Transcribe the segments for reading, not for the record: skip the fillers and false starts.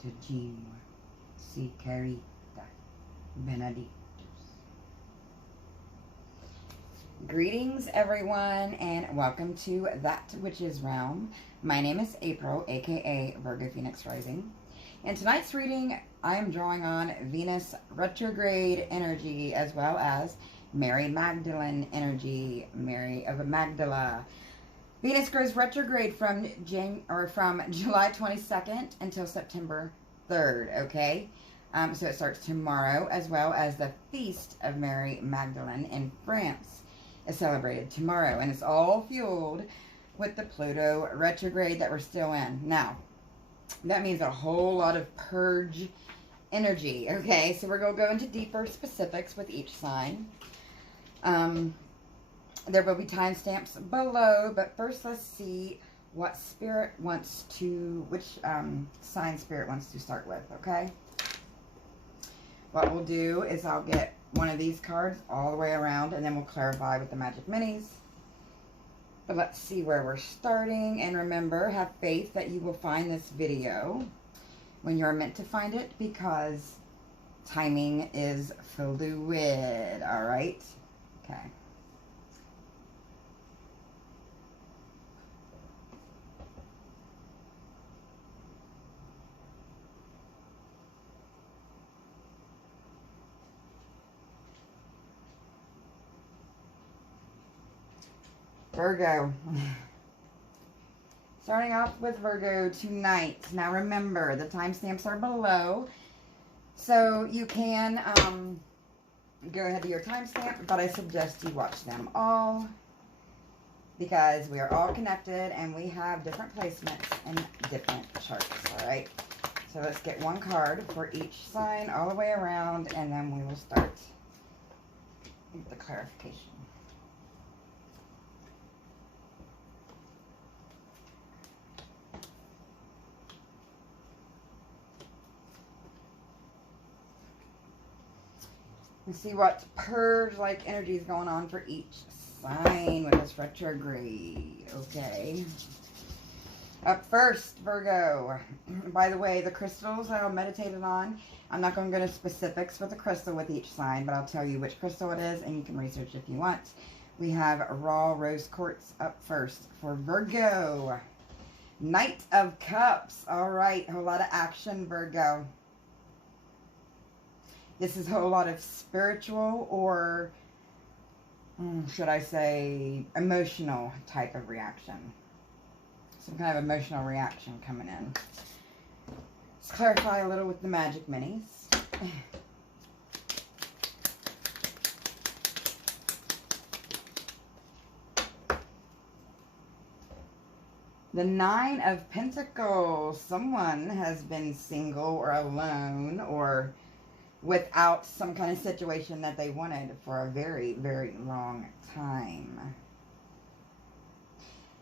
to Jim si carita benedictus. Greetings everyone, and welcome to That Witch's Realm. My name is April, aka Virgo Phoenix Rising. In tonight's reading, I am drawing on Venus retrograde energy as well as Mary Magdalene energy, Mary of Magdala. Venus goes retrograde from July 22nd until September 3rd, okay? So it starts tomorrow, as well as the Feast of Mary Magdalene in France is celebrated tomorrow. And it's all fueled with the Pluto retrograde that we're still in. Now, that means a whole lot of purge energy, okay? So we're going to go into deeper specifics with each sign. There will be timestamps below, but first let's see what Spirit wants to, which sign Spirit wants to start with, okay? What we'll do is I'll get one of these cards all the way around, and then we'll clarify with the Magic Minis. But let's see where we're starting, and remember, have faith that you will find this video when you're meant to find it, because timing is fluid, all right? Okay. Virgo. Starting off with Virgo tonight. Now remember, the timestamps are below, so you can go ahead to your timestamp, but I suggest you watch them all because we are all connected and we have different placements and different charts, all right? So let's get one card for each sign all the way around, and then we will start with the clarification. And see what purge-like energy is going on for each sign with this retrograde. Okay. Up first, Virgo. By the way, the crystals I meditated on, I'm not going to go into specifics with the crystal with each sign, but I'll tell you which crystal it is, and you can research if you want. We have raw rose quartz up first for Virgo. Knight of Cups. All right, a whole lot of action, Virgo. This is a whole lot of spiritual or, should I say, emotional type of reaction. Some kind of emotional reaction coming in. Let's clarify a little with the Magic Minis. The Nine of Pentacles. Someone has been single or alone or without some kind of situation that they wanted for a very, very long time.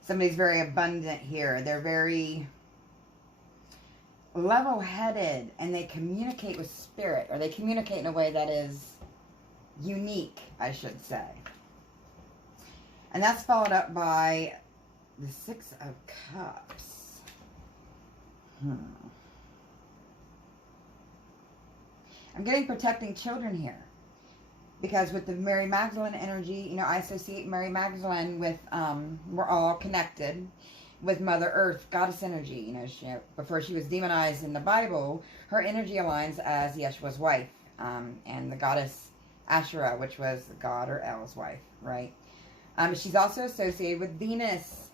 Somebody's very abundant here. They're very level-headed, and they communicate with spirit, or they communicate in a way that is unique, I should say. And that's followed up by the Six of Cups. I'm getting protecting children here. Because with the Mary Magdalene energy, you know, I associate Mary Magdalene with, we're all connected with Mother Earth, goddess energy. You know, before she was demonized in the Bible, her energy aligns as Yeshua's wife. And the goddess Asherah, which was God or El's wife, right? She's also associated with Venus.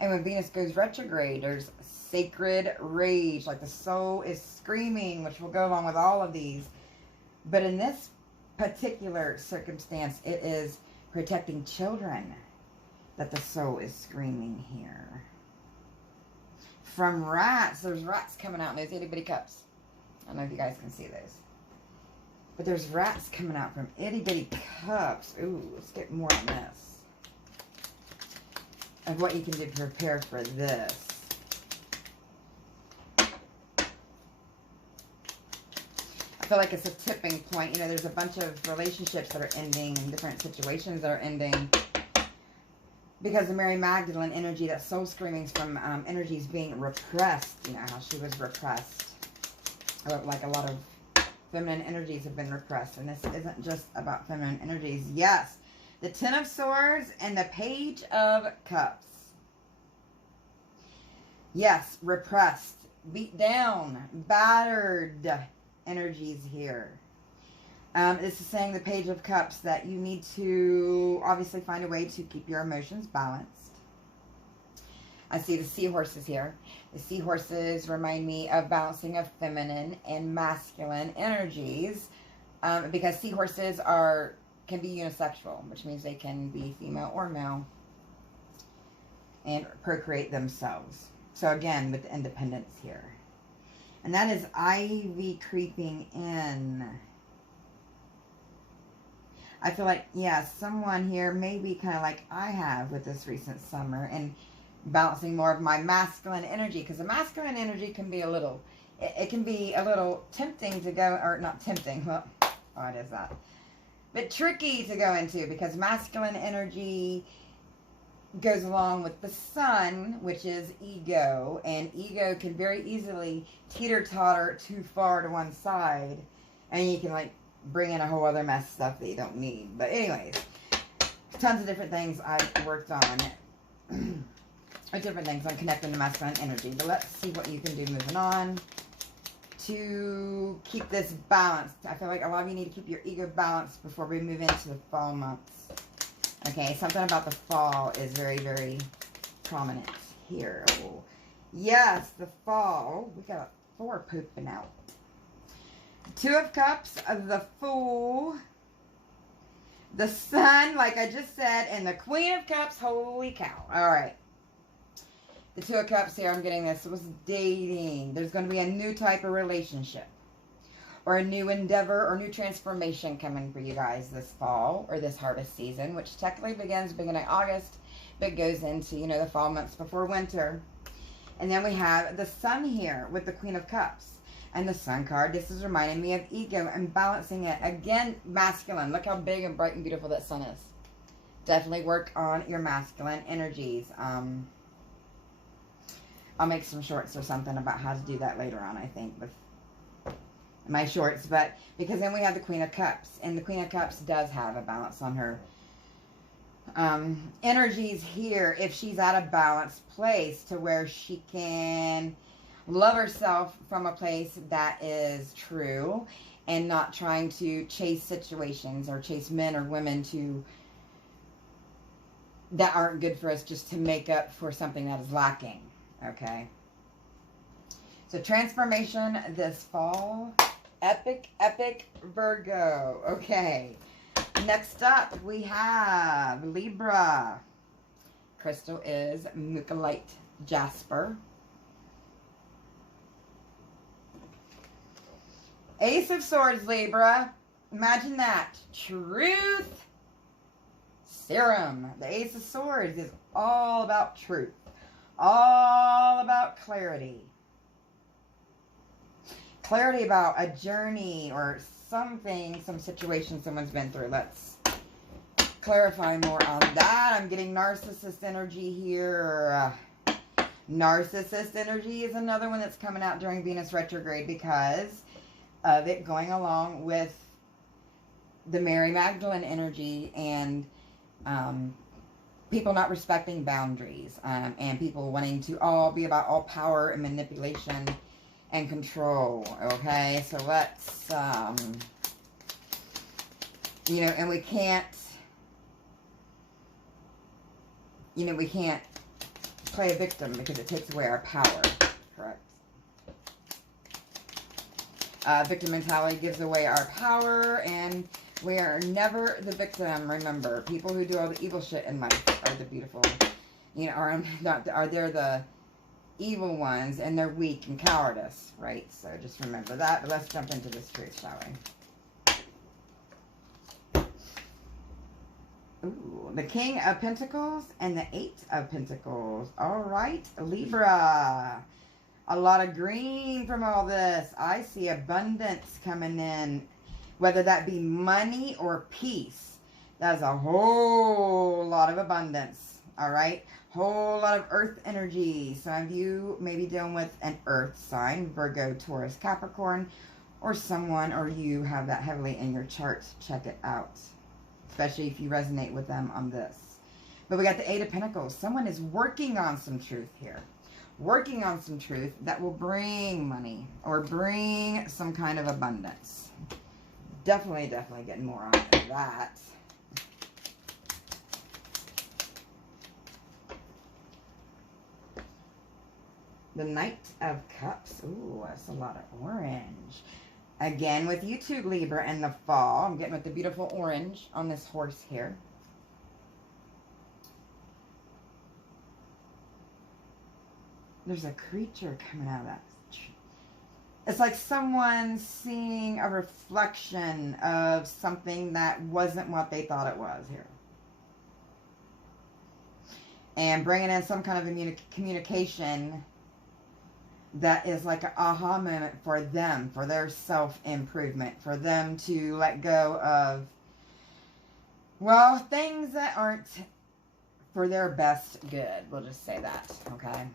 And when Venus goes retrograde, there's sacred rage, like the soul is screaming, which will go along with all of these. But in this particular circumstance, it is protecting children that the soul is screaming here. From rats, there's rats coming out in those itty bitty cups. I don't know if you guys can see those. But there's rats coming out from itty bitty cups. Ooh, let's get more on this. Of what you can do to prepare for this. I feel like it's a tipping point. You know, there's a bunch of relationships that are ending and different situations that are ending because of Mary Magdalene energy, that soul screamings from energies being repressed. You know, how she was repressed. like a lot of feminine energies have been repressed. And this isn't just about feminine energies. Yes. The Ten of Swords and the Page of Cups. Yes, repressed, beat down, battered energies here. This is saying the Page of Cups that you need to obviously find a way to keep your emotions balanced. I see the seahorses here. The seahorses remind me of balancing of feminine and masculine energies, because seahorses can be unisexual, which means they can be female or male and procreate themselves. So again, with the independence here. And that is ivy creeping in. I feel like, yeah, someone here may be kind of like I have with this recent summer and balancing more of my masculine energy, because the masculine energy can be a little, it can be a little tempting to go, or not tempting, well, what is that? But tricky to go into, because masculine energy goes along with the sun, which is ego, and ego can very easily teeter-totter too far to one side, and you can like bring in a whole other mess of stuff that you don't need. But anyways, tons of different things I've worked on. Different things on connecting to masculine energy. But let's see what you can do moving on to keep this balanced. I feel like a lot of you need to keep your ego balanced before we move into the fall months. Okay, something about the fall is very, very prominent here. Oh, yes, the fall. We got 4 pooping out. 2 of Cups, the Fool, the Sun, like I just said, and the Queen of Cups. Holy cow. All right. The 2 of Cups here, I'm getting this. It was dating. There's going to be a new type of relationship, or a new endeavor, or new transformation coming for you guys this fall, or this harvest season, which technically begins beginning of August, but goes into, you know, the fall months before winter. And then we have the Sun here with the Queen of Cups. And the Sun card, this is reminding me of ego and balancing it. Again, masculine. Look how big and bright and beautiful that sun is. Definitely work on your masculine energies. I'll make some shorts or something about how to do that later on, I think, with my shorts. But because then we have the Queen of Cups. And the Queen of Cups does have a balance on her energies here. If she's at a balanced place to where she can love herself from a place that is true and not trying to chase situations or chase men or women that aren't good for us just to make up for something that is lacking. Okay. So transformation this fall. Epic, epic Virgo. Okay. Next up we have Libra. Crystal is Mucalite Jasper. Ace of Swords, Libra. Imagine that. Truth serum. The Ace of Swords is all about truth. All about clarity. Clarity about a journey or something, some situation someone's been through. Let's clarify more on that. I'm getting narcissist energy here. Narcissist energy is another one that's coming out during Venus retrograde because of it going along with the Mary Magdalene energy and people not respecting boundaries and people wanting to all be about all power and manipulation and control. Okay, so let's you know, and we can't, you know, we can't play a victim because it takes away our power. Correct. Victim mentality gives away our power, and we are never the victim. Remember, people who do all the evil shit in life are the beautiful, you know, they're the evil ones, and they're weak and cowardice, right? So just remember that. But let's jump into this truth, shall we? Ooh, the King of Pentacles and the 8 of Pentacles. All right, Libra. A lot of green from all this. I see abundance coming in, whether that be money or peace. That's a whole lot of abundance. All right, Whole lot of earth energy. Some of you may be dealing with an earth sign, Virgo, Taurus, Capricorn, or someone or you have that heavily in your chart. Check it out, especially if you resonate with them on this. But we got the Eight of Pentacles. Someone is working on some truth here. Working on some truth that will bring money or bring some kind of abundance. Definitely getting more on that. The Knight of Cups. Ooh, that's a lot of orange. Again, with you too, Libra, and the fall. I'm getting with the beautiful orange on this horse here. There's a creature coming out of that. It's like someone seeing a reflection of something that wasn't what they thought it was here. And bringing in some kind of communication that is like an aha moment for them, for their self-improvement, for them to let go of, well, things that aren't for their best good. We'll just say that, okay?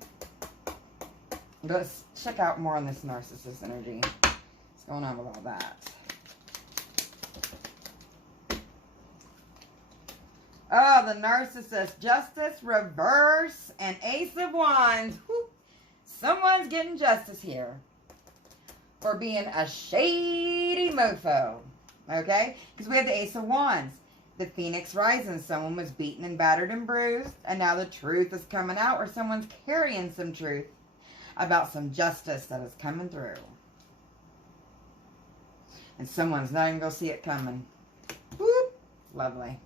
Let's check out more on this narcissist energy. What's going on with all that? Oh, the narcissist. Justice, reverse, and Ace of Wands. Whew. Someone's getting justice here for being a shady mofo. Okay? Because we have the Ace of Wands. The Phoenix rising. Someone was beaten and battered and bruised. And now the truth is coming out. Or someone's carrying some truth about some justice that is coming through. And someone's not even going to see it coming. Whoop. Lovely.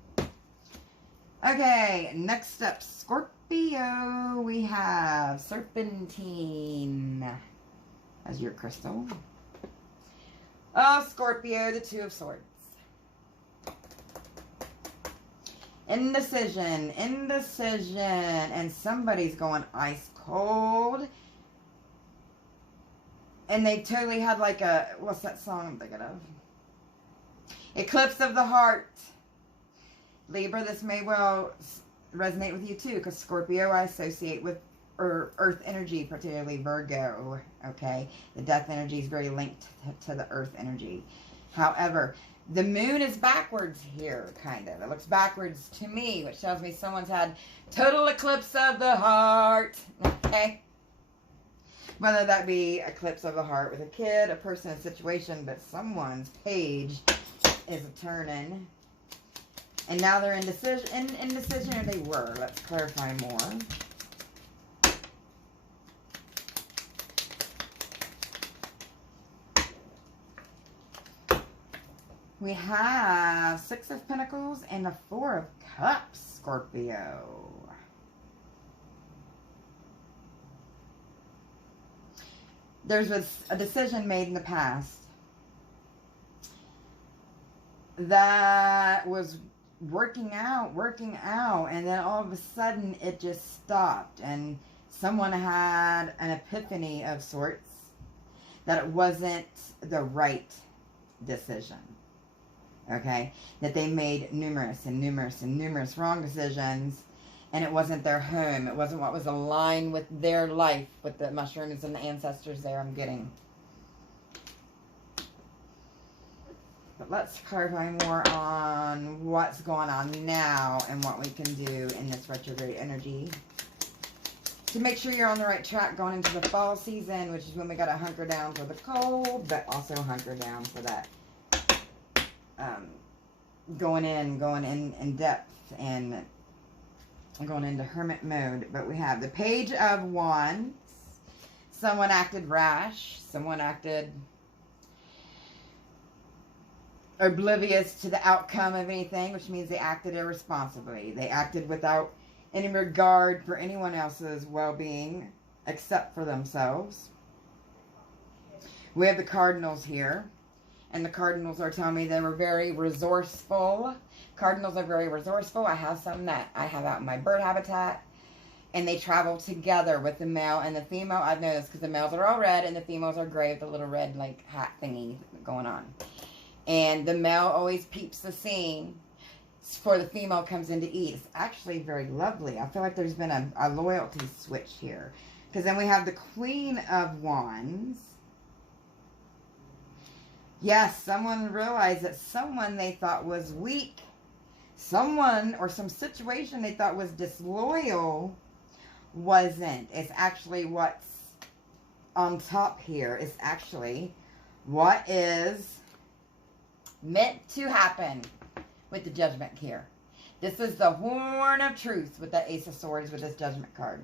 Okay, next up, Scorpio. We have Serpentine as your crystal. Oh, Scorpio, the Two of Swords. Indecision, and somebody's going ice cold. And they totally had like a, what's that song I'm thinking of? Eclipse of the Heart. Libra, this may well resonate with you too, because Scorpio I associate with earth energy, particularly Virgo, okay? The death energy is very linked to the earth energy. However, the moon is backwards here, kind of. It looks backwards to me, which tells me someone's had total eclipse of the heart, okay? Whether that be eclipse of the heart with a kid, a person, a situation, but someone's page is turning. And now they're indecision, or they were. Let's clarify more. We have Six of Pentacles and the Four of Cups, Scorpio. There was a decision made in the past that was working out, and then all of a sudden it just stopped, and someone had an epiphany of sorts that it wasn't the right decision, okay? That they made numerous wrong decisions, and it wasn't their home. It wasn't what was aligned with their life, with the mushrooms and the ancestors there I'm getting. But let's clarify more on what's going on now and what we can do in this retrograde energy to make sure you're on the right track going into the fall season, which is when we got to hunker down for the cold, but also hunker down for that going in depth and going into hermit mode. But we have the Page of Wands. Someone acted rash. Someone acted oblivious to the outcome of anything, which means they acted irresponsibly. They acted without any regard for anyone else's well-being except for themselves. We have the Cardinals here, and the Cardinals are telling me they were very resourceful. Cardinals are very resourceful. I have some that I have out in my bird habitat, and they travel together with the male and the female. I've noticed because the males are all red and the females are gray with a little red like hat thingy going on. And the male always peeps the scene, for the female comes in to eat. It's actually very lovely. I feel like there's been a loyalty switch here. Because then we have the Queen of Wands. Yes, someone realized that someone they thought was weak, someone or some situation they thought was disloyal, wasn't. It's actually what's on top here. It's actually what is meant to happen with the Judgment here. This is the Horn of Truth with the Ace of Swords with this Judgment card.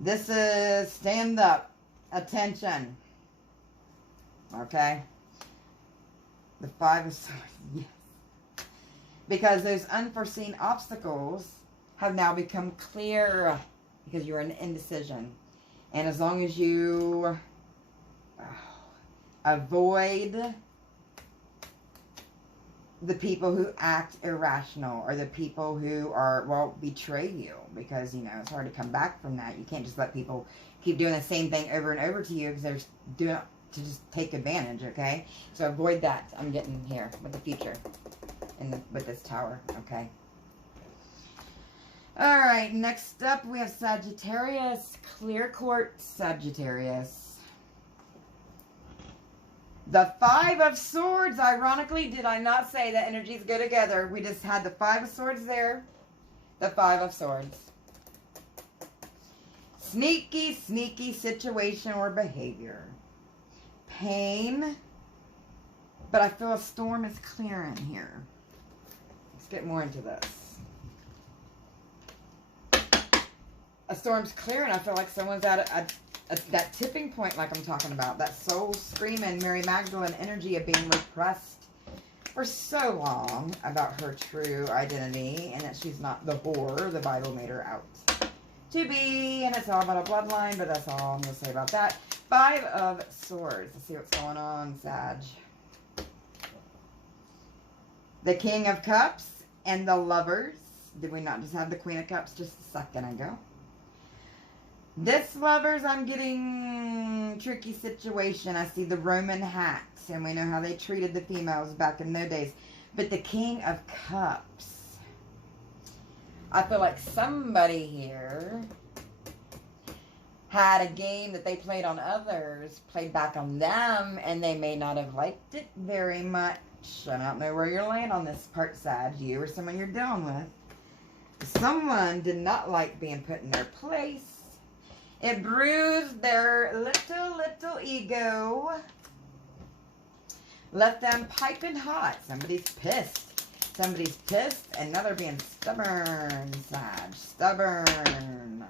This is stand up, attention. Okay? The Five of Swords, yes. Because those unforeseen obstacles have now become clear because you're in indecision. And as long as you avoid the people who act irrational or the people who are, well, betray you, because, you know, it's hard to come back from that. You can't just let people keep doing the same thing over and over to you because they're doing it to just take advantage, okay? So avoid that. I'm getting here with the future with this Tower, okay? All right, next up we have Sagittarius, Clear Court Sagittarius. The Five of Swords, ironically, did I not say that energies go together? We just had the Five of Swords there, the Five of Swords. Sneaky, sneaky situation or behavior. Pain, but I feel a storm is clearing here. Let's get more into this. A storm's clearing. I feel like someone's at that tipping point like I'm talking about. That soul screaming, Mary Magdalene energy of being repressed for so long about her true identity and that she's not the whore the Bible made her out to be. And it's all about a bloodline, but that's all I'm going to say about that. Five of Swords. Let's see what's going on, Sag. The King of Cups and the Lovers. Did we not just have the Queen of Cups just a second ago? This Lovers, I'm getting tricky situation. I see the Roman hats, and we know how they treated the females back in those days. But the King of Cups. I feel like somebody here had a game that they played on others, played back on them, and they may not have liked it very much. I don't know where you're laying on this part, Sag, you or someone you're dealing with. Someone did not like being put in their place. It bruised their little ego. Left them piping hot. Somebody's pissed. Somebody's pissed, and now they're being stubborn, Sag. Stubborn.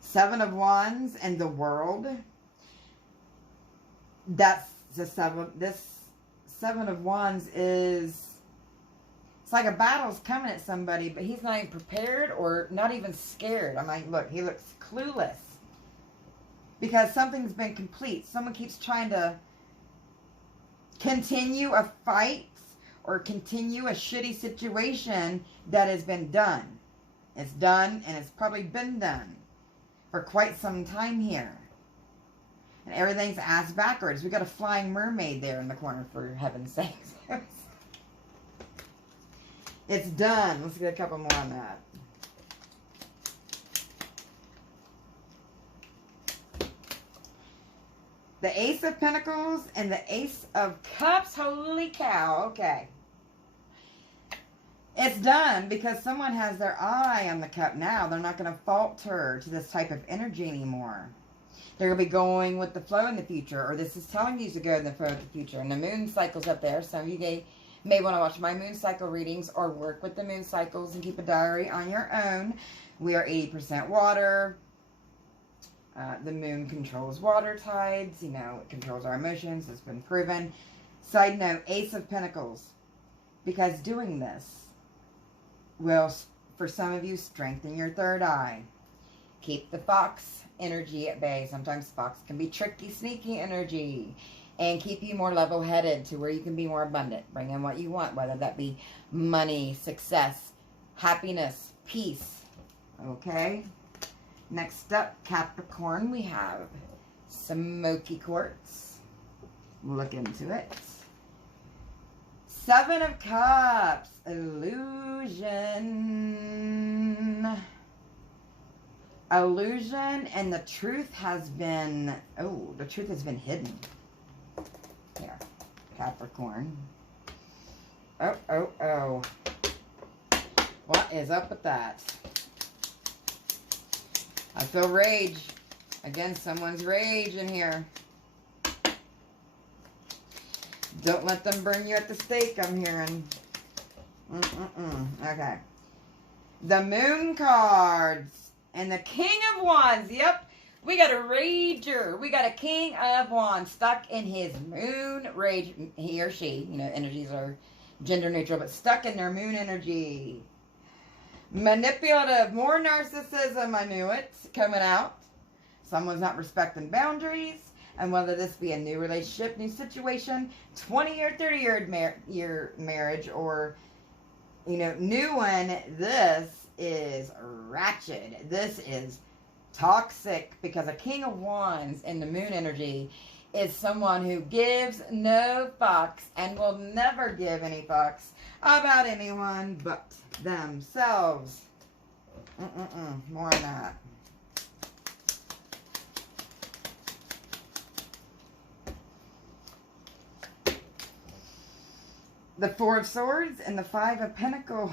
Seven of Wands and the World. That's the seven. This Seven of Wands is, it's like a battle's coming at somebody, but he's not even prepared or not even scared. I'm like, look, he looks clueless because something's been complete. Someone keeps trying to continue a fight or continue a shitty situation that has been done. It's done, and it's probably been done for quite some time here. And everything's ass backwards. We got a flying mermaid there in the corner, for heaven's sakes. It's done. Let's get a couple more on that. The Ace of Pentacles and the Ace of Cups. Holy cow. Okay. It's done because someone has their eye on the cup now. They're not going to falter to this type of energy anymore. They're going to be going with the flow in the future, or this is telling you to go in the flow of the future. And the moon cycle's up there. Some of you may want to watch my moon cycle readings or work with the moon cycles and keep a diary on your own. We are 80% water. The moon controls water tides. You know, it controls our emotions. It's been proven. Side note, Ace of Pentacles. Because doing this will, for some of you, strengthen your third eye. Keep the fox energy at bay. Sometimes fox can be tricky, sneaky energy. And keep you more level-headed to where you can be more abundant. Bring in what you want, whether that be money, success, happiness, peace. Okay? Next up, Capricorn, we have Smoky Quartz. Look into it. Seven of Cups. Illusion. Illusion, and the truth has been, oh, the truth has been hidden. Here, Capricorn. Oh, oh, oh. What is up with that? I feel rage. Again, someone's rage in here. Don't let them burn you at the stake, I'm hearing. Okay. The Moon cards. And the King of Wands. Yep. We got a rager. We got a King of Wands stuck in his moon rage. He or she. You know, energies are gender neutral. But stuck in their moon energy. Manipulative. More narcissism. I knew it. Coming out. Someone's not respecting boundaries. And whether this be a new relationship, new situation, 20 or 30-year marriage, or, you know, new one, this is ratchet. This is toxic, because a King of Wands in the moon energy is someone who gives no fucks and will never give any fucks about anyone but themselves. More on that. The Four of Swords and the Five of Pentacles.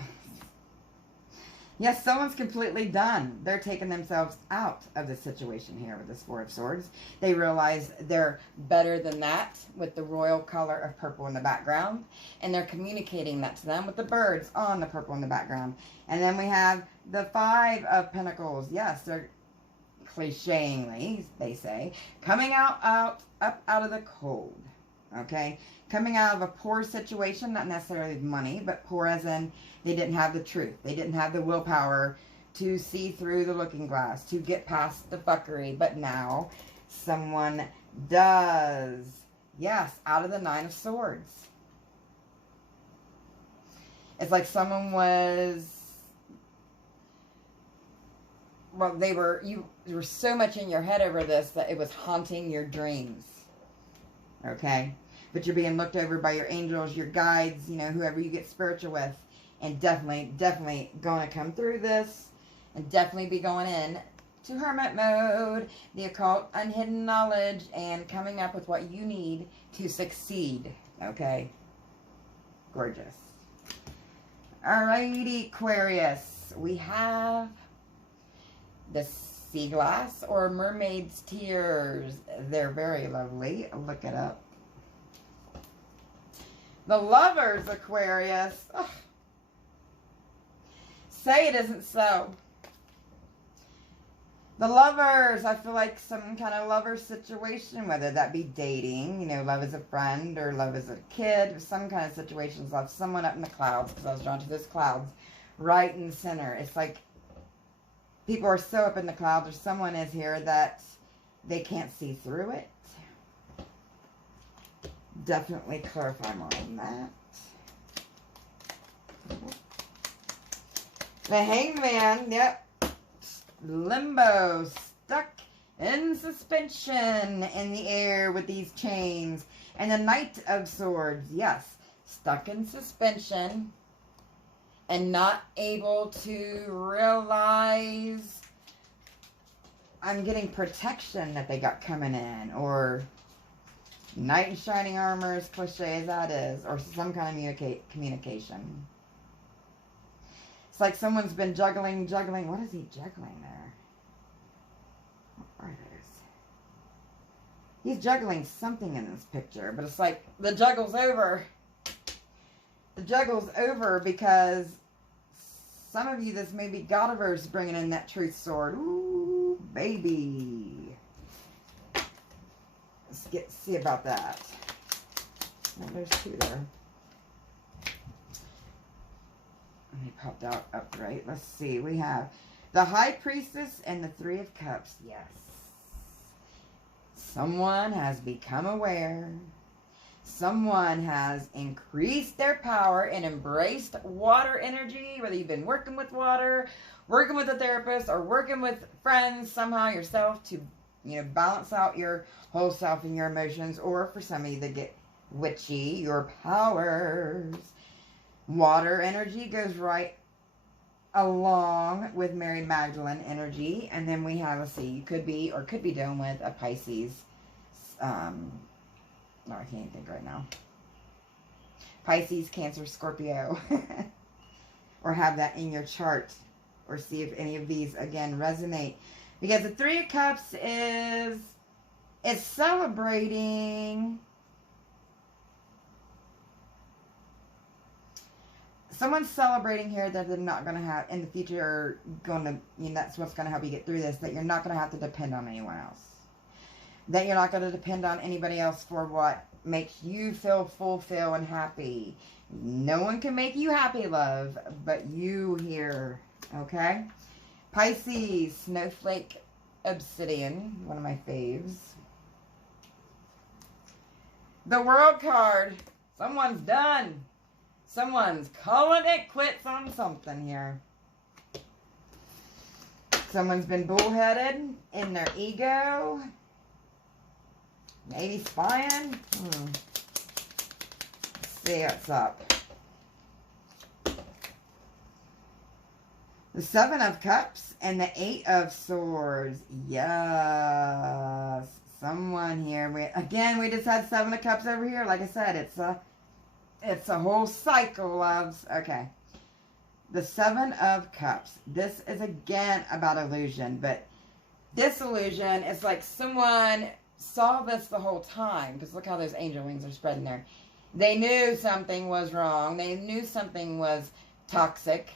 Yes, someone's completely done. They're taking themselves out of the situation here with this Four of Swords. They realize they're better than that with the royal color of purple in the background. And they're communicating that to them with the birds on the purple in the background. And then we have the Five of Pentacles. Yes, they're clichéingly, they say, coming up out of the cold. Okay? Coming out of a poor situation, not necessarily money, but poor as in they didn't have the truth. They didn't have the willpower to see through the looking glass, to get past the fuckery. But now someone does. Yes, out of the Nine of Swords. It's like someone was, well, you were so much in your head over this that it was haunting your dreams. Okay? But you're being looked over by your angels, your guides, you know, whoever you get spiritual with. And definitely going to come through this. And definitely be going in to hermit mode, the occult, unhidden knowledge, and coming up with what you need to succeed. Okay? Gorgeous. Alrighty, Aquarius. We have the sea glass or mermaid's tears. They're very lovely. Look it up. The Lovers, Aquarius. Ugh. Say it isn't so. The Lovers, I feel like some kind of lover situation, whether that be dating, you know, love as a friend or love as a kid, or some kind of situations, love someone up in the clouds, because I was drawn to those clouds, right in the center. It's like people are so up in the clouds, or someone is here that they can't see through it. Definitely clarify more on that. The Hangman, yep. Limbo, stuck in suspension in the air with these chains. And the Knight of Swords, yes. Stuck in suspension and not able to realize I'm getting protection that they got coming in, or knight in shining armor, as cliche as that is, or some kind of communication. It's like someone's been juggling. What is he juggling there? What are those? He's juggling something in this picture, but it's like the juggle's over. The juggle's over because some of you, this may be Godiverse bringing in that truth sword. Ooh, baby. Let's see about that. Oh, there's two there. And they popped out upright. Let's see. We have the High Priestess and the Three of Cups. Yes. Someone has become aware. Someone has increased their power and embraced water energy, whether you've been working with water, working with a therapist, or working with friends, somehow yourself, to, you know, balance out your whole self and your emotions, or for some of you that get witchy, your powers. Water energy goes right along with Mary Magdalene energy. And then we have, let's see, you could be dealing with a Pisces. No, I can't think right now. Pisces, Cancer, Scorpio. Or have that in your chart. Or see if any of these, again, resonate. Because the Three of Cups is celebrating. Someone's celebrating here that they're not going to have, in the future, or going to, you know, that's what's going to help you get through this, that you're not going to have to depend on anyone else. That you're not going to depend on anybody else for what makes you feel fulfilled and happy. No one can make you happy, love, but you here, okay? Pisces, Snowflake, Obsidian, one of my faves. The World card. Someone's done. Someone's calling it quits on something here. Someone's been bullheaded in their ego. Maybe spying. Let's see what's up. The Seven of Cups and the Eight of Swords. Yes. Someone here. We just had Seven of Cups over here. Like I said, it's a whole cycle, loves. Okay. The Seven of Cups. This is again about illusion, but this illusion is like someone saw this the whole time, because look how those angel wings are spreading there. They knew something was wrong. They knew something was toxic,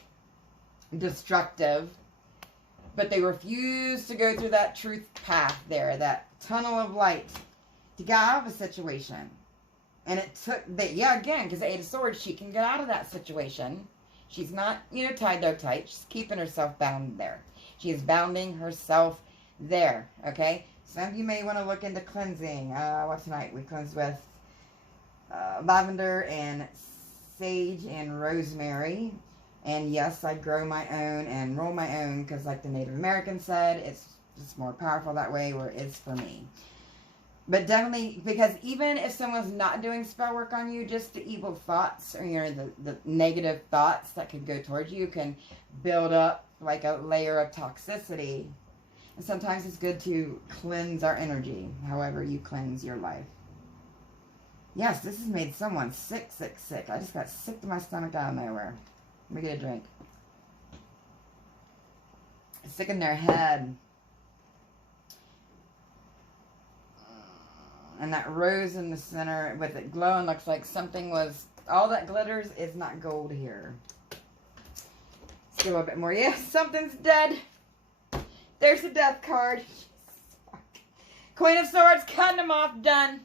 destructive, but they refused to go through that truth path there, that tunnel of light, to get out of a situation. And it took, yeah, again, because the Eight of Swords, she can get out of that situation. She's not, you know, tied up tight. She's keeping herself bound there. She is bounding herself there, okay? Some of you may want to look into cleansing. What tonight? We cleanse with lavender and sage and rosemary. And yes, I grow my own and roll my own, because like the Native American said, it's just more powerful that way, or it's for me. But definitely, because even if someone's not doing spell work on you, just the evil thoughts, or, you know, the negative thoughts that could go towards you can build up like a layer of toxicity. And sometimes it's good to cleanse our energy, however you cleanse your life. Yes, this has made someone sick, sick, sick. I just got sick to my stomach out of nowhere. Let me get a drink. Sick in their head. And that rose in the center with it glowing looks like something was... All that glitters is not gold here. Let's get a little bit more. Yes, something's dead. There's the death card. Queen of Swords, cutting them off, done.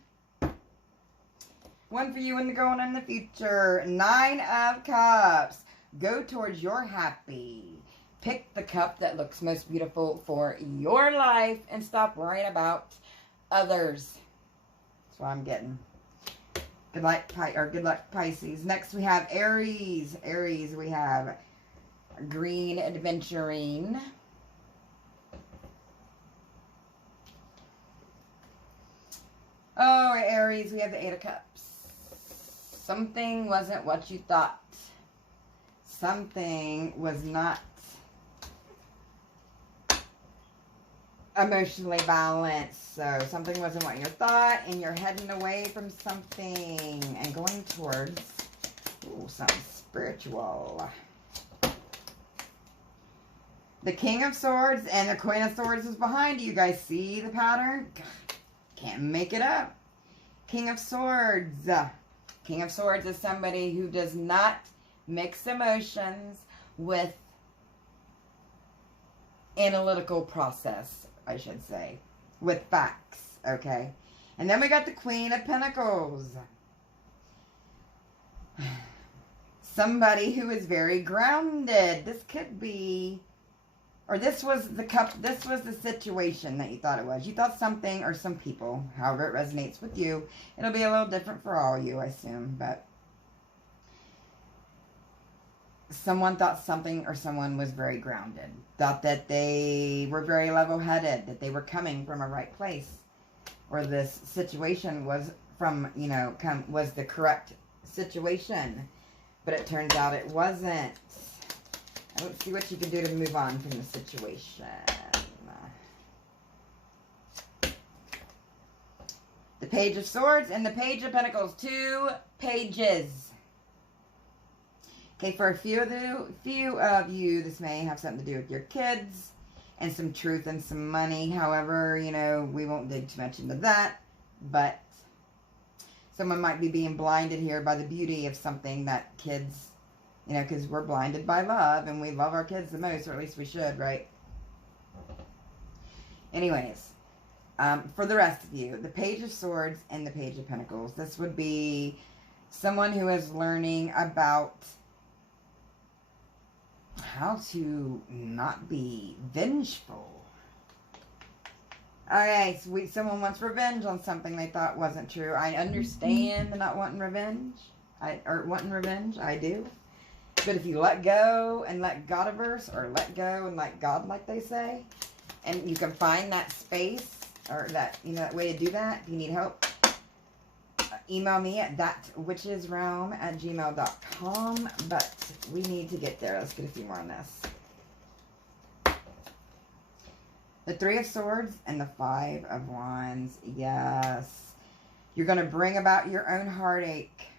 One for you and going in the future. Nine of Cups. Go towards your happy. Pick the cup that looks most beautiful for your life and stop worrying about others. That's what I'm getting. Good luck, Pisces. Next we have Aries. Aries, we have Green Adventuring. Oh, Aries, we have the Eight of Cups. Something wasn't what you thought. Something was not emotionally balanced. So something wasn't what you thought, and you're heading away from something and going towards something spiritual. The King of Swords and the Queen of Swords is behind you. You guys see the pattern? God, can't make it up. King of Swords. King of Swords is somebody who does not mix emotions with analytical process, I should say, with facts, okay? And then we got the Queen of Pentacles. Somebody who is very grounded. This could be, or this was the cup, this was the situation that you thought it was. You thought something, or some people, however it resonates with you. It'll be a little different for all you, I assume, but someone thought something or someone was very grounded. Thought that they were very level-headed, that they were coming from a right place. Or this situation was from, you know, was the correct situation. But it turns out it wasn't. Let's see what you can do to move on from the situation. The Page of Swords and the Page of Pentacles. 2 pages. Okay, for a few of you, this may have something to do with your kids and some truth and some money. However, you know, we won't dig too much into that. But someone might be being blinded here by the beauty of something that kids, you know, because we're blinded by love and we love our kids the most, or at least we should, right? Anyways. For the rest of you, the Page of Swords and the Page of Pentacles. This would be someone who is learning about how to not be vengeful. Alright, so someone wants revenge on something they thought wasn't true. I understand the not wanting revenge. I do. But if you let go and let Godiverse, or let go and let God, like they say, and you can find that space, or that, you know, that way to do that. If you need help, email me at thatwitchesrealm@gmail.com. But we need to get there. Let's get a few more on this. The 3 of Swords and the 5 of Wands. Yes. You're going to bring about your own heartache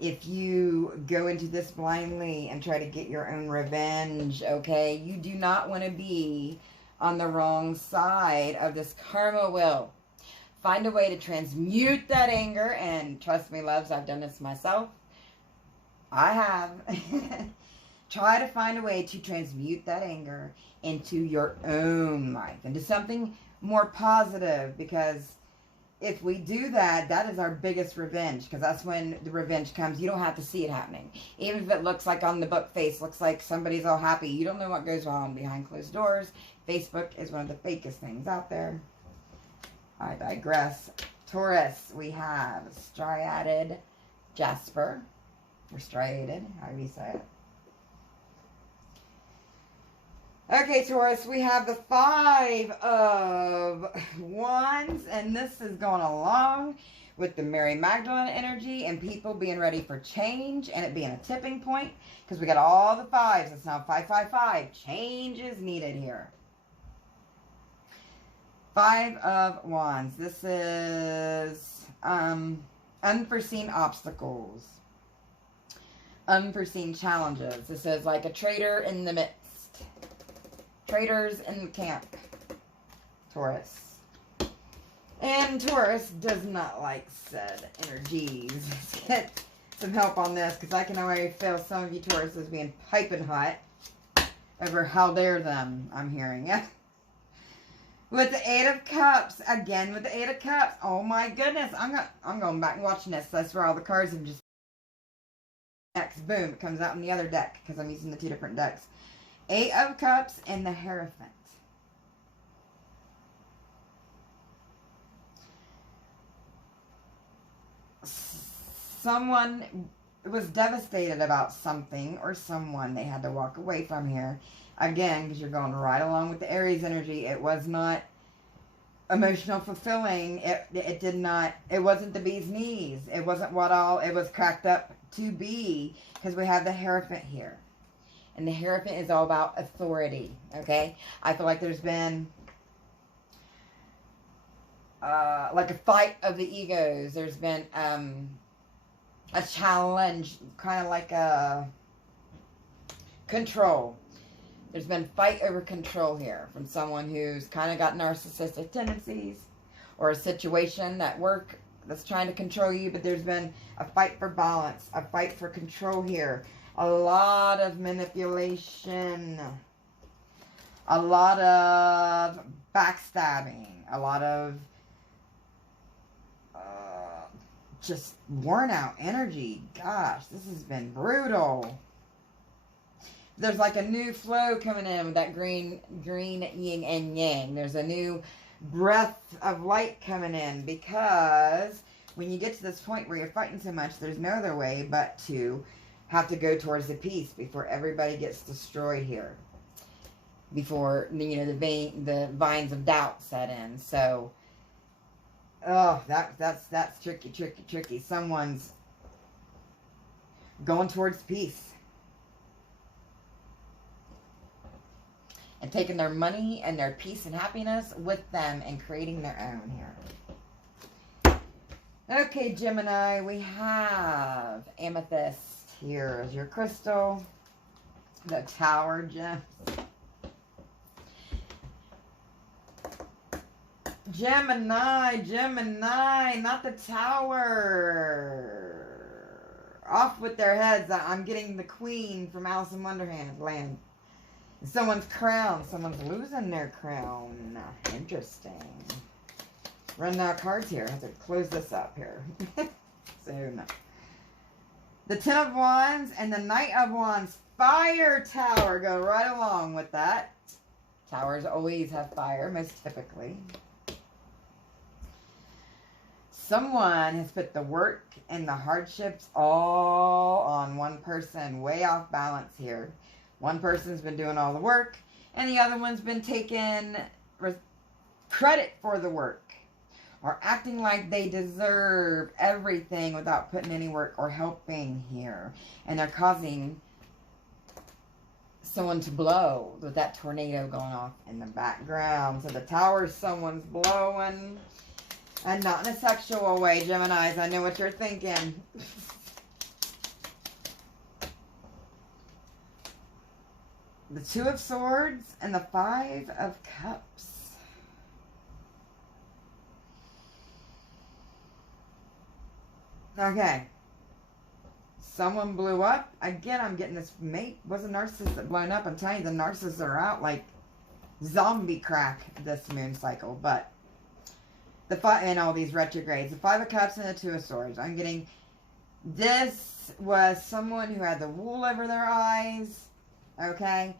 if you go into this blindly and try to get your own revenge, okay? You do not want to be on the wrong side of this karma wheel. Find a way to transmute that anger, and trust me, loves, I've done this myself. I have. Try to find a way to transmute that anger into your own life, into something more positive, because if we do that, that is our biggest revenge, because that's when the revenge comes. You don't have to see it happening. Even if it looks like on the book face, looks like somebody's all happy. You don't know what goes on behind closed doors. Facebook is one of the fakest things out there. I digress. Taurus, we have striated jasper, or striated, however you say it. Okay, Taurus, we have the 5 of Wands, and this is going along with the Mary Magdalene energy and people being ready for change and it being a tipping point, because we got all the 5s. It's now 555. Change is needed here. 5 of Wands. This is unforeseen obstacles, unforeseen challenges. This is like a traitor in the midst. Traitors in the camp. Taurus. And Taurus does not like said energies. Let's get some help on this, because I can already feel some of you Taurus as being piping hot over how dare them, I'm hearing. With the 8 of Cups, again with the 8 of Cups. Oh my goodness, I'm going back and watching this. That's where all the cards have just next. Boom, it comes out in the other deck because I'm using the 2 different decks. 8 of Cups and the Hierophant. Someone was devastated about something or someone they had to walk away from here. Again, because you're going right along with the Aries energy. It was not emotional fulfilling. It did not, it wasn't the bee's knees. It wasn't what all it was cracked up to be, because we have the Hierophant here. And the Hierophant is all about authority, okay? I feel like there's been like a fight of the egos. There's been a challenge, kind of like a control. There's been fight over control here from someone who's kind of got narcissistic tendencies, or a situation at work that's trying to control you, but there's been a fight for balance, a fight for control here. A lot of manipulation, a lot of backstabbing, a lot of just worn out energy. Gosh, this has been brutal. There's like a new flow coming in with that green yin and yang. There's a new breath of light coming in, because when you get to this point where you're fighting so much, there's no other way but to have to go towards the peace before everybody gets destroyed here. Before, you know, the vines of doubt set in. So Oh, that's tricky, tricky, tricky. Someone's going towards peace. And taking their money and their peace and happiness with them and creating their own here. Okay, Gemini, we have amethyst here as your crystal. The Tower gems. Gemini, Gemini, not the Tower. Off with their heads. I'm getting the Queen from Alice in Wonderland. Someone's crown. Someone's losing their crown. Interesting. Running out of cards here. I have to close this up here. So, no. The Ten of Wands and the Knight of Wands. Fire Tower. Go right along with that. Towers always have fire, most typically. Someone has put the work and the hardships all on one person. Way off balance here. One person's been doing all the work, and the other one's been taking credit for the work, or acting like they deserve everything without putting any work or helping here. And they're causing someone to blow with that tornado going off in the background. So the Tower, someone's blowing, and not in a sexual way, Geminis. I know what you're thinking. The Two of Swords and the Five of Cups. Okay. Someone blew up. Again, I'm getting this mate was a narcissist that blown up. I'm telling you, the narcissists are out like zombie crack this moon cycle. But the five and all these retrogrades. The Five of Cups and the Two of Swords. I'm getting this was someone who had the wool over their eyes. Okay,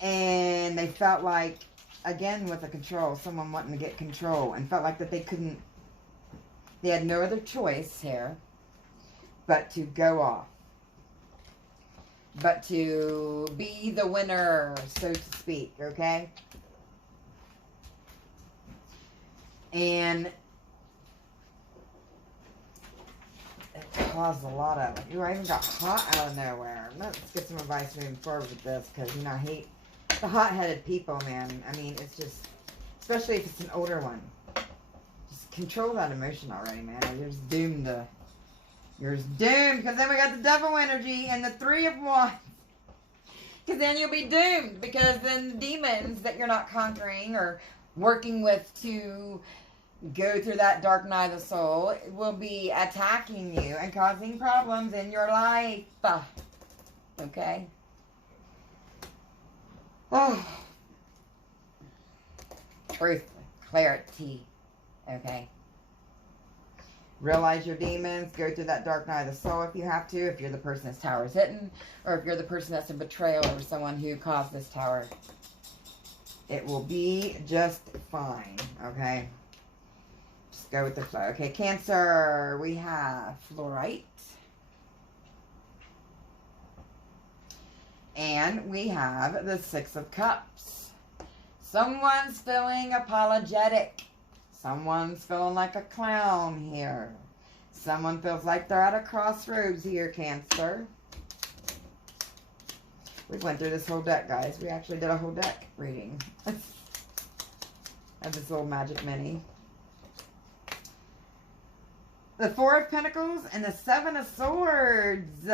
and they felt like, again with the control, someone wanting to get control, and felt like that they had no other choice here but to go off, but to be the winner, so to speak. Okay, and it caused a lot of it. Ooh, I even got hot out of nowhere. Let's get some advice moving forward with this, because, you know, I hate the hot-headed people, man. I mean, it's just, especially if it's an older one. Just control that emotion already, man. You're just doomed to, you're just doomed, because then we got the Devil energy and the Three of Wands. Because then you'll be doomed, because then the demons that you're not conquering or working with to go through that dark night of the soul will be attacking you and causing problems in your life. Okay? Oh. Truth. Clarity. Okay? Realize your demons. Go through that dark night of the soul if you have to. If you're the person this tower is hitting. Or if you're the person that's a betrayal or someone who caused this tower. It will be just fine. Okay? Just go with the flow. Okay, Cancer. We have fluorite. And we have the Six of Cups. Someone's feeling apologetic. Someone's feeling like a clown here. Someone feels like they're at a crossroads here, Cancer. We went through this whole deck, guys. We actually did a whole deck reading. Of this little magic mini. The Four of Pentacles and the Seven of Swords.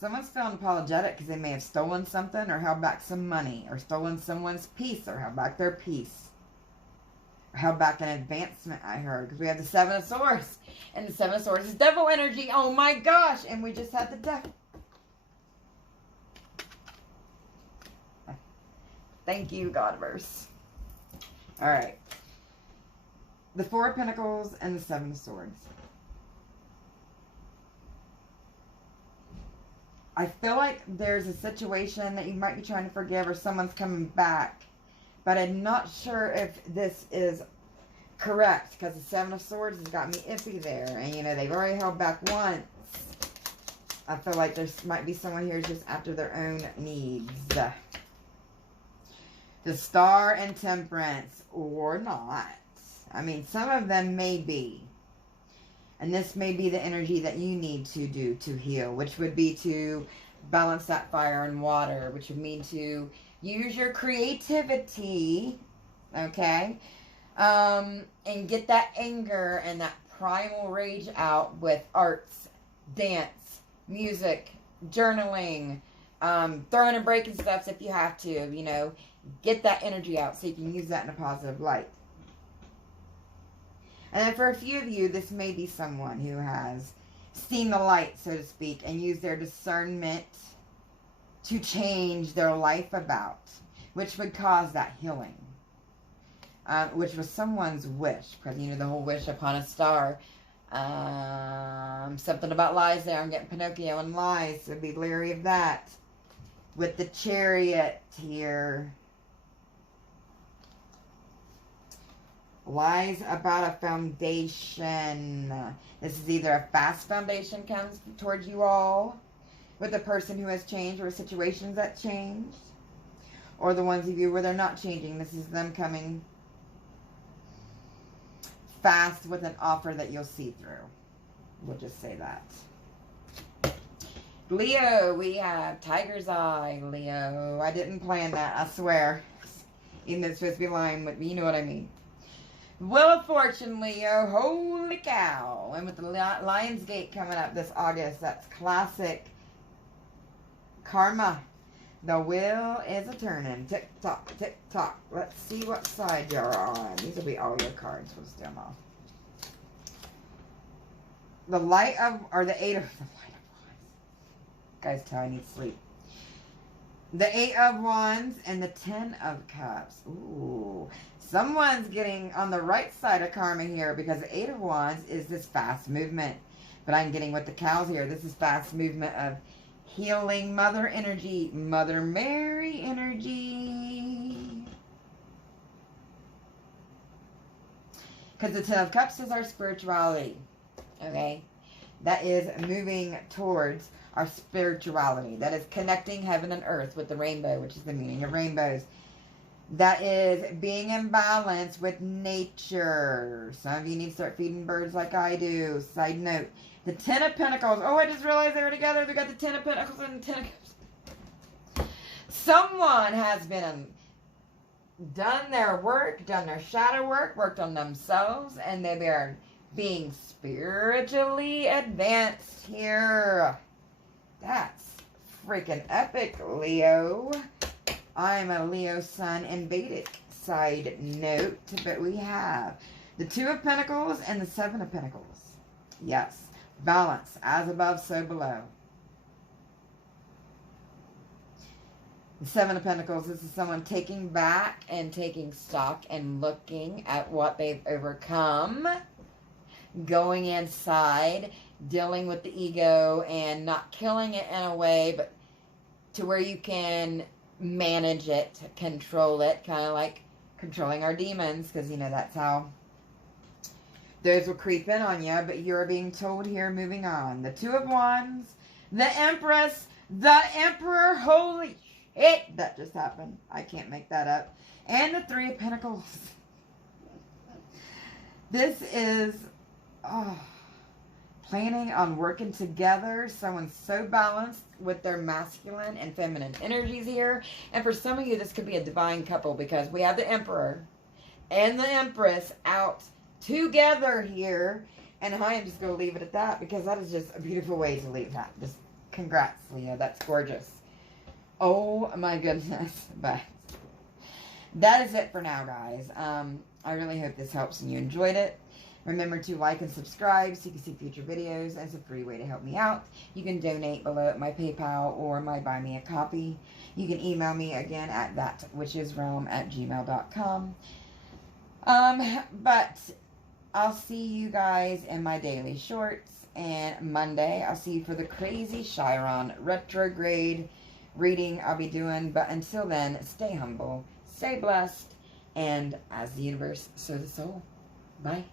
Someone's feeling apologetic because they may have stolen something or held back some money or stolen someone's peace or held back their peace. Or held back an advancement, I heard. Because we have the Seven of Swords. And the Seven of Swords is Devil energy. Oh my gosh. And we just had the deck. Thank you, Godverse. Alright. The Four of Pentacles and the Seven of Swords. I feel like there's a situation that you might be trying to forgive or someone's coming back. But I'm not sure if this is correct. Because the Seven of Swords has got me iffy there. And, you know, they've already held back once. I feel like there might be someone here who's just after their own needs. The Star and Temperance. Or not. I mean, some of them may be. And this may be the energy that you need to do to heal, which would be to balance that fire and water, which would mean to use your creativity, okay? And get that anger and that primal rage out with arts, dance, music, journaling, throwing and breaking stuff if you have to, you know. Get that energy out so you can use that in a positive light. And then for a few of you, this may be someone who has seen the light, so to speak, and used their discernment to change their life about, which would cause that healing. Which was someone's wish, because, you know, the whole wish upon a star. Something about lies there. I'm getting Pinocchio and lies, so be leery of that. With the Chariot here. Lies about a foundation. This is either a fast foundation comes towards you all with a person who has changed or situations that changed. Or the ones of you where they're not changing. This is them coming fast with an offer that you'll see through. We'll just say that. Leo, we have Tiger's Eye, Leo. I didn't plan that, I swear. Even though it's supposed to be lying with me, you know what I mean. Wheel of Fortune, Leo. Holy cow. And with the Lionsgate coming up this August, that's classic karma. The wheel is a-turning. Tick-tock, tick-tock. Let's see what side you're on. These will be all your cards. We'll just do them all. The Light of, or the Eight of, the Light of Wands. Guys, tell I need sleep. The Eight of Wands and the Ten of Cups. Ooh. Someone's getting on the right side of karma here because the Eight of Wands is this fast movement. But I'm getting with the cows here. This is fast movement of healing mother energy. Mother Mary energy. Because the Ten of Cups is our spirituality. Okay? That is moving towards our spirituality. That is connecting heaven and earth with the rainbow, which is the meaning of rainbows. That is being in balance with nature. Some of you need to start feeding birds like I do. Side note. The Ten of Pentacles. Oh, I just realized they were together. They got the Ten of Pentacles and the Ten of Cups. Someone has been done their work, done their shadow work, worked on themselves, and they are being spiritually advanced here. That's freaking epic, Leo. I'm a Leo sun in Vedic side note, but we have the Two of Pentacles and the Seven of Pentacles. Yes, balance, as above, so below. The Seven of Pentacles, this is someone taking back and taking stock and looking at what they've overcome, going inside, dealing with the ego and not killing it in a way, but to where you can manage it, control it, kind of like controlling our demons, because, you know, that's how those will creep in on you, but you're being told here, moving on. The Two of Wands, the Empress, the Emperor, holy shit, that just happened. I can't make that up. And the Three of Pentacles. This is, planning on working together. Someone's so balanced with their masculine and feminine energies here. And for some of you, this could be a divine couple because we have the Emperor and the Empress out together here. And I am just going to leave it at that because that is just a beautiful way to leave that. Just congrats, Leo. That's gorgeous. Oh my goodness. But that is it for now, guys. I really hope this helps and you enjoyed it. Remember to like and subscribe so you can see future videos. That's a free way to help me out. You can donate below at my PayPal or my Buy Me a Copy. You can email me again at thatwhichisrealm@gmail.com. But I'll see you guys in my daily shorts. And Monday, I'll see you for the Crazy Chiron retrograde reading I'll be doing. But until then, stay humble, stay blessed, and as the universe, so the soul. Bye.